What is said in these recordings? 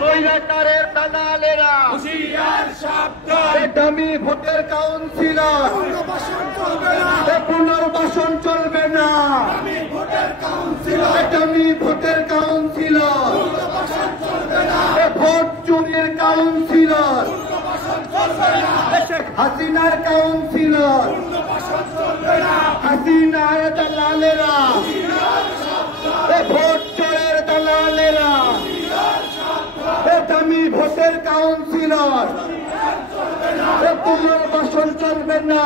স্বৈরাচারের দালালেরা হুঁশিয়ার সাবধান, দামি ভোটের কাউন্সিলর পুনর্বাসন চলবে না, দামি ভোটের কাউন্সিলর দামি ভোটের কাউন্সিলর পুনর্বাসন চলবে না, ভোট চুরির কাউন্সিলর পুনর্বাসন চলবে না, শেখ হাসিনার কাউন্সিলর পুনর্বাসন চলবে না, হাসিনার দালালেরা হুঁশিয়ার সাবধান, ভোট চোরের দালালেরা দামি ভোটের কাউন্সিলর পুনর্বাসন চলবে না,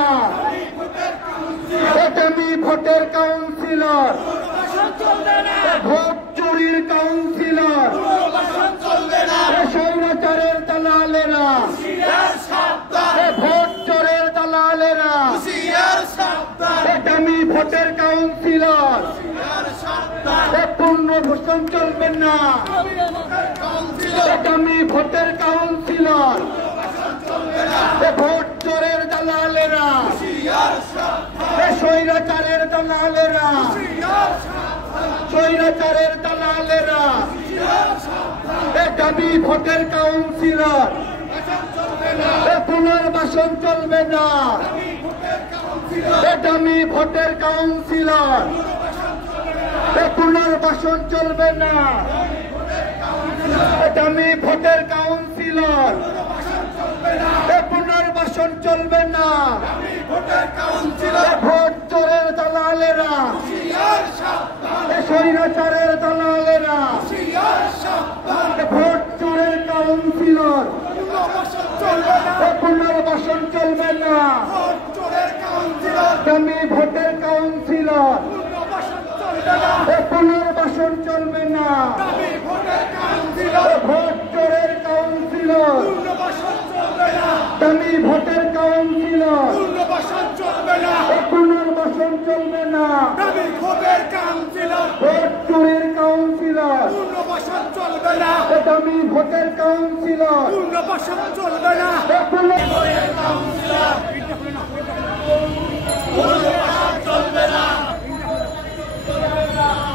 দামি ভোটের কাউন্সিলর পুনর্বাসন চলবে না, ভোট চুরির কাউন্সিলর পুনর্বাসন চলবে না, স্বৈরাচারের দালালেরা হুঁশিয়ার সাবধান, ভোট চোরের দালালেরা হুঁশিয়ার সাবধান, দামি ভোটের কাউন্সিলর হুঁশিয়ার সাবধান, পুনর্বাসন চলবে না, কাউন্সিলর দামি ভোটের কাউন্সিলর পুনর্বাসন চলবে না, ভোট চোরের দালালেরা হুঁশিয়ার সাবধান, স্বৈরাচারের দালালেরা হুঁশিয়ার সাবধান, স্বৈরাচারের দালালেরা হুঁশিয়ার সাবধান, দামি ভোটের কাউন্সিলর পুনর্বাসন চলবে না, পুনর্বাসন চলবে না, দামি ভোটের কাউন্সিলর দামি ভোটের কাউন্সিলর পুনর্বাসন চলবে না, দামি ভোটের কাউন্সিলর পুনর্বাসন চলবে না, পুনর্বাসন চলবে না, দামি ভোটের কাউন্সিলর ভোট চোরের দালালেরা হুঁশিয়ার সাবধান, স্বৈরাচারের দালালেরা হুঁশিয়ার সাবধান, ভোট চোরের কাউন্সিলর পুনর্বাসন চলবে না, পুনর্বাসন চলবে না, ভোট চোরের কাউন্সিলর দামি ভোটের কাউন্সিলর পুনর্বাসন চলবে না, পুনর্বাসন চলবে না, দামি ভোটের কাউন্সিলর ভোট চোরের কাউন্সিলর পুনর্বাসন চলবে না, দামি ভোটের কাউন্সিলর পুনর্বাসন চলবে না, পুনর্বাসন চলবে না, দামি ভোটের কাউন্সিলর ভোট চোরের কাউন্সিলর পুনর্বাসন চলবে না, দামি ভোটের কাউন্সিলর পুনর্বাসন চলবে না, চলবে না,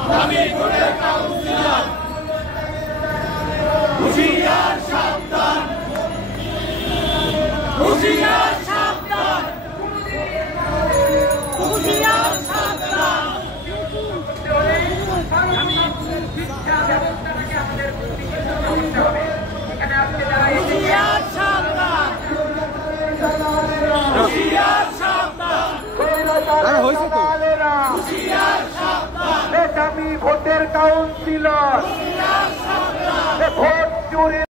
দামি ভোটের কাউন্সিলর হুঁশিয়ার সাবধান, হুঁশিয়ার সাবধান, হুঁশিয়ার সাবধান, হুঁশিয়ার সাবধান, হুঁশিয়ার সাবধান, দালালেরা হুঁশিয়ার সাবধান, দামি ভোটের কাউন্সিলর হুঁশিয়ার সাবধান। ভোট চুরি